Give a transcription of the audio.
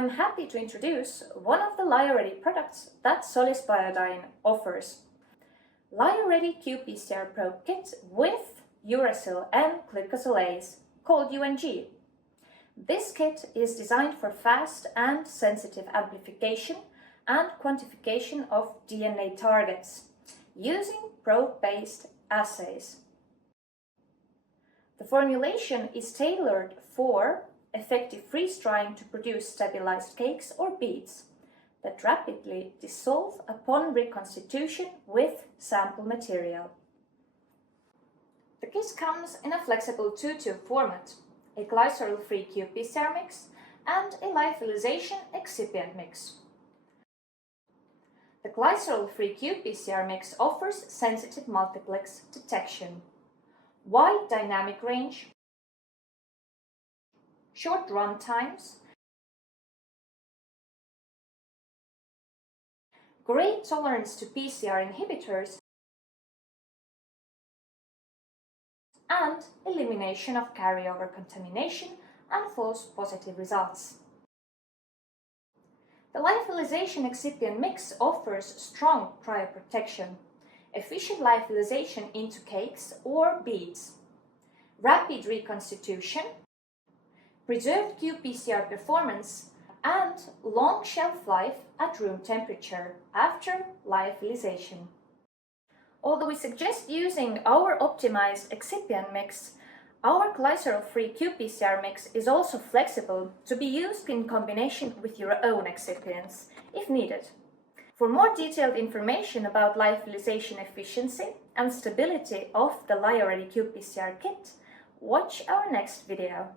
am happy to introduce one of the Lyo-Ready products that Solis BioDyne offers. Lyo-Ready qPCR probe kit with uracil and glycosolase, called UNG. This kit is designed for fast and sensitive amplification and quantification of DNA targets using probe-based assays. The formulation is tailored for effective freeze-drying to produce stabilized cakes or beads that rapidly dissolve upon reconstitution with sample material. The kit comes in a flexible 2-tube format, a glycerol-free qPCR mix and a lyophilization excipient mix. The glycerol-free qPCR mix offers sensitive multiplex detection, wide dynamic range, short run times, great tolerance to PCR inhibitors, and elimination of carryover contamination and false positive results. The lyophilization excipient mix offers strong cryoprotection, efficient lyophilization into cakes or beads, rapid reconstitution, preserved qPCR performance, and long shelf life at room temperature after lyophilization. Although we suggest using our optimized excipient mix, our glycerol-free qPCR mix is also flexible to be used in combination with your own excipients, if needed. For more detailed information about lyophilization efficiency and stability of the Lyo-Ready qPCR kit, watch our next video.